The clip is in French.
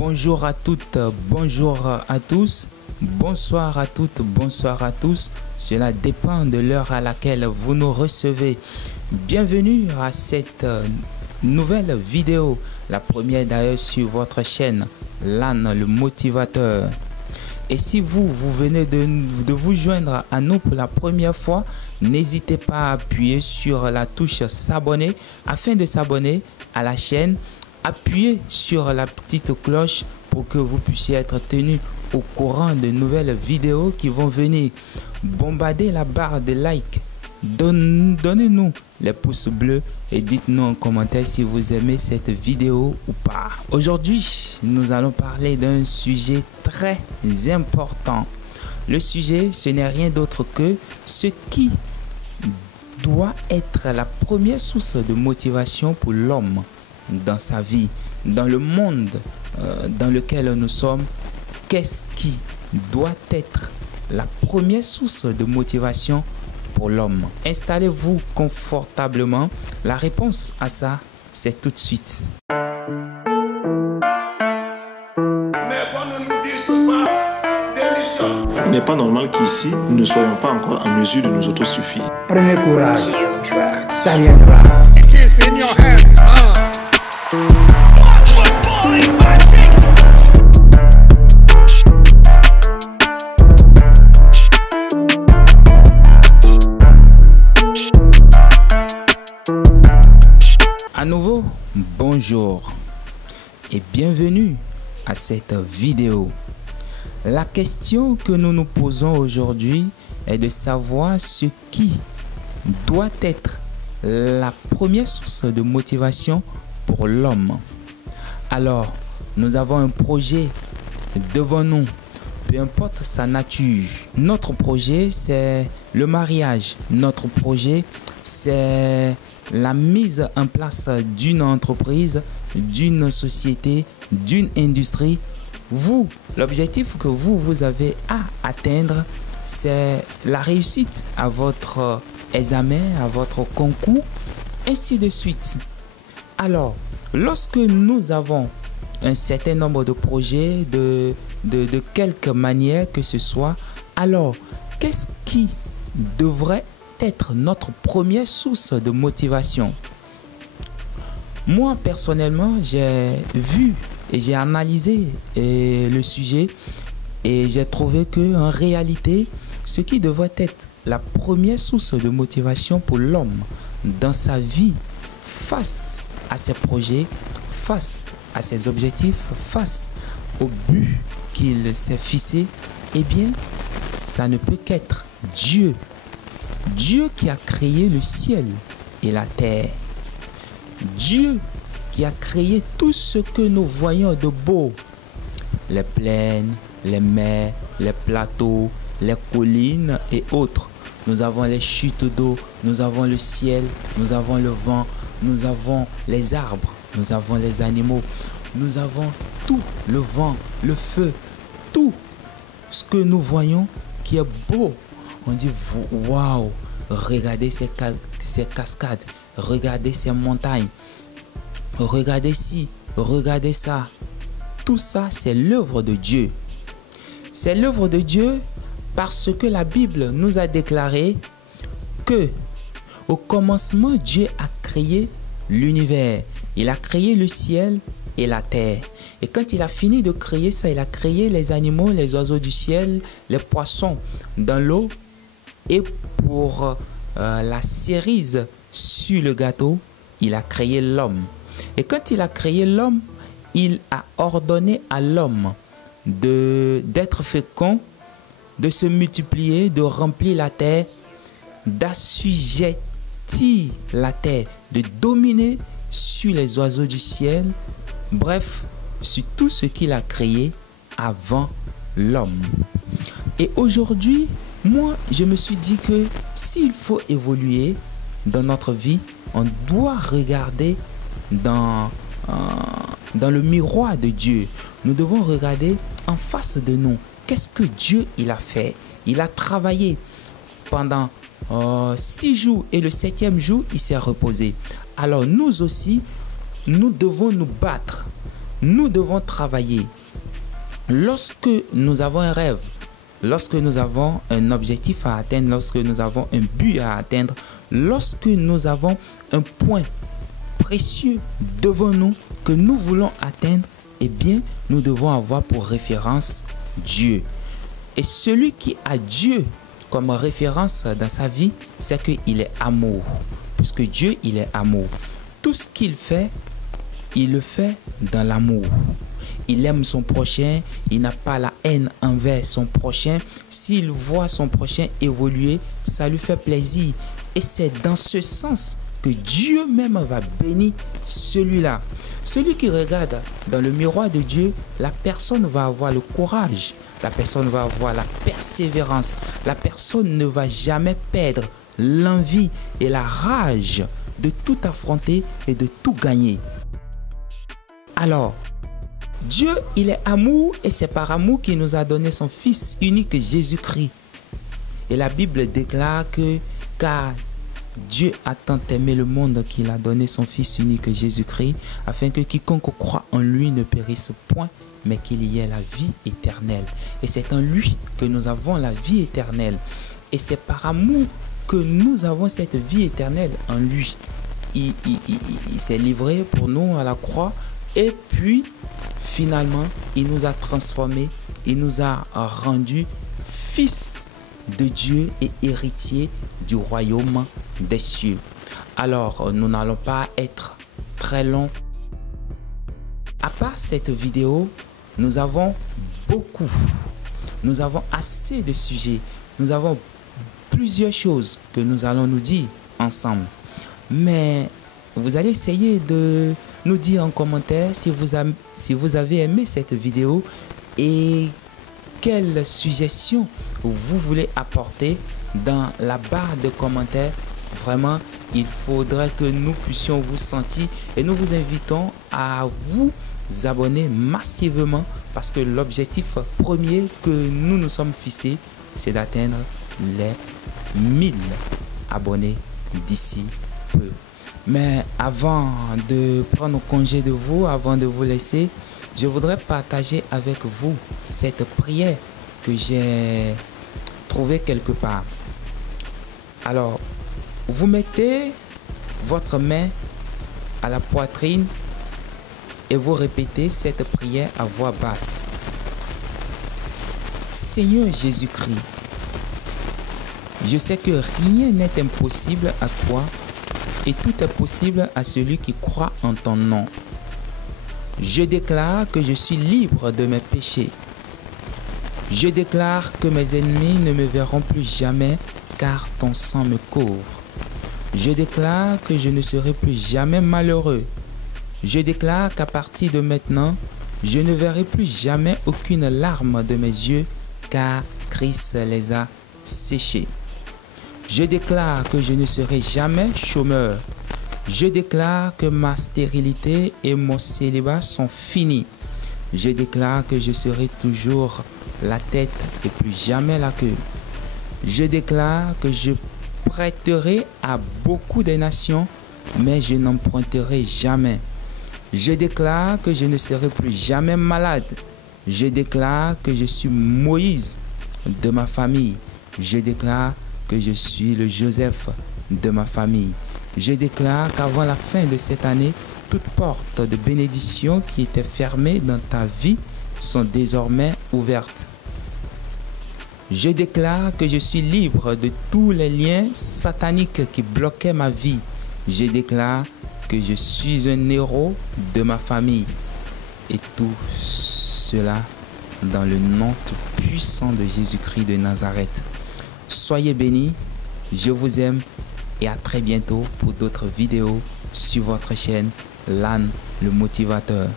Bonjour à toutes, bonjour à tous, bonsoir à toutes, bonsoir à tous. Cela dépend de l'heure à laquelle vous nous recevez. Bienvenue à cette nouvelle vidéo, la première d'ailleurs sur votre chaîne, l'âne le motivateur. Et si vous venez de vous joindre à nous pour la première fois, n'hésitez pas à appuyer sur la touche s'abonner afin de s'abonner à la chaîne. Appuyez sur la petite cloche pour que vous puissiez être tenu au courant de nouvelles vidéos qui vont venir. Bombardez la barre de like, donnez-nous les pouces bleus et dites-nous en commentaire si vous aimez cette vidéo ou pas. Aujourd'hui, nous allons parler d'un sujet très important. Le sujet, ce n'est rien d'autre que ce qui doit être la première source de motivation pour l'homme dans sa vie, dans le monde dans lequel nous sommes. Qu'est-ce qui doit être la première source de motivation pour l'homme? Installez-vous confortablement. La réponse à ça, c'est tout de suite. Il n'est pas normal qu'ici, nous ne soyons pas encore en mesure de nous autosuffire. Prenez courage, ça viendra. À nouveau, bonjour et bienvenue à cette vidéo. La question que nous nous posons aujourd'hui est de savoir ce qui doit être la première source de motivation pour l'homme. Alors, nous avons un projet devant nous, peu importe sa nature. Notre projet, c'est le mariage. Notre projet, c'est la mise en place d'une entreprise, d'une société, d'une industrie. Vous, l'objectif que vous avez à atteindre, c'est la réussite à votre examen, à votre concours, ainsi de suite. Alors, lorsque nous avons un certain nombre de projets, de quelque manière que ce soit, alors, qu'est-ce qui devrait être notre première source de motivation? Moi, personnellement, j'ai vu et j'ai analysé le sujet et j'ai trouvé que en réalité, ce qui devrait être la première source de motivation pour l'homme dans sa vie, face à ses projets, face à ses objectifs, face au but qu'il s'est fixé, eh bien, ça ne peut qu'être Dieu. Dieu qui a créé le ciel et la terre. Dieu qui a créé tout ce que nous voyons de beau. Les plaines, les mers, les plateaux, les collines et autres. Nous avons les chutes d'eau, nous avons le ciel, nous avons le vent, nous avons les arbres, nous avons les animaux. Nous avons tout, le vent, le feu, tout ce que nous voyons qui est beau. On dit waouh, regardez ces cascades, regardez ces montagnes, regardez ci, regardez ça. Tout ça, c'est l'œuvre de Dieu. C'est l'œuvre de Dieu parce que la Bible nous a déclaré que au commencement, Dieu a créé l'univers. Il a créé le ciel et la terre. Et quand il a fini de créer ça, il a créé les animaux, les oiseaux du ciel, les poissons dans l'eau. Et pour la cerise sur le gâteau, il a créé l'homme. Et quand il a créé l'homme, il a ordonné à l'homme d'être fécond, de se multiplier, de remplir la terre, d'assujettir la terre, de dominer sur les oiseaux du ciel, bref, sur tout ce qu'il a créé avant l'homme. Et aujourd'hui, moi, je me suis dit que s'il faut évoluer dans notre vie, on doit regarder dans le miroir de Dieu. Nous devons regarder en face de nous. Qu'est-ce que Dieu il a fait? Il a travaillé pendant 6 jours et le 7e jour, il s'est reposé. Alors nous aussi, nous devons nous battre nous devons travailler. Lorsque nous avons un rêve, lorsque nous avons un objectif à atteindre, lorsque nous avons un but à atteindre, lorsque nous avons un point précieux devant nous que nous voulons atteindre, eh bien, nous devons avoir pour référence Dieu. Et celui qui a Dieu comme référence dans sa vie, c'est qu'il est amour. Puisque Dieu, il est amour. Tout ce qu'il fait, il le fait dans l'amour. Il aime son prochain, il n'a pas la haine envers son prochain. S'il voit son prochain évoluer, ça lui fait plaisir. Et c'est dans ce sens que Dieu même va bénir celui-là. Celui qui regarde dans le miroir de Dieu, la personne va avoir le courage, la personne va avoir la persévérance, la personne ne va jamais perdre l'envie et la rage de tout affronter et de tout gagner. Alors, Dieu, il est amour et c'est par amour qu'il nous a donné son Fils unique Jésus-Christ. Et la Bible déclare que car Dieu a tant aimé le monde qu'il a donné son Fils unique Jésus-Christ afin que quiconque croit en lui ne périsse point mais qu'il y ait la vie éternelle. Et c'est en lui que nous avons la vie éternelle. Et c'est par amour que nous avons cette vie éternelle en lui. Il s'est livré pour nous à la croix et puis finalement il nous a transformés, il nous a rendus fils de Dieu et héritiers du royaume des cieux. Alors nous n'allons pas être très longs. À part cette vidéo, nous avons assez de sujets, nous avons plusieurs choses que nous allons nous dire ensemble. Mais vous allez essayer de nous dire en commentaire si vous avez aimé cette vidéo et quelles suggestions vous voulez apporter dans la barre de commentaires. Vraiment, il faudrait que nous puissions vous sentir et nous vous invitons à vous abonner massivement parce que l'objectif premier que nous nous sommes fixés, c'est d'atteindre les 1000 abonnés d'ici peu. Mais avant de prendre congé de vous, avant de vous laisser, je voudrais partager avec vous cette prière que j'ai trouvée quelque part. Alors, vous mettez votre main à la poitrine et vous répétez cette prière à voix basse. Seigneur Jésus-Christ, je sais que rien n'est impossible à toi et tout est possible à celui qui croit en ton nom. Je déclare que je suis libre de mes péchés. Je déclare que mes ennemis ne me verront plus jamais car ton sang me couvre. Je déclare que je ne serai plus jamais malheureux. Je déclare qu'à partir de maintenant, je ne verrai plus jamais aucune larme de mes yeux car Christ les a séchés. Je déclare que je ne serai jamais chômeur. Je déclare que ma stérilité et mon célibat sont finis. Je déclare que je serai toujours la tête et plus jamais la queue. Je déclare que je prêterai à beaucoup de nations, mais je n'emprunterai jamais. Je déclare que je ne serai plus jamais malade. Je déclare que je suis Moïse de ma famille. Je déclare que je suis le Joseph de ma famille. Je déclare qu'avant la fin de cette année, toutes portes de bénédiction qui étaient fermées dans ta vie sont désormais ouvertes. Je déclare que je suis libre de tous les liens sataniques qui bloquaient ma vie. Je déclare que je suis un héros de ma famille. Et tout cela dans le nom tout puissant de Jésus-Christ de Nazareth. Soyez bénis, je vous aime et à très bientôt pour d'autres vidéos sur votre chaîne LAN le motivateur.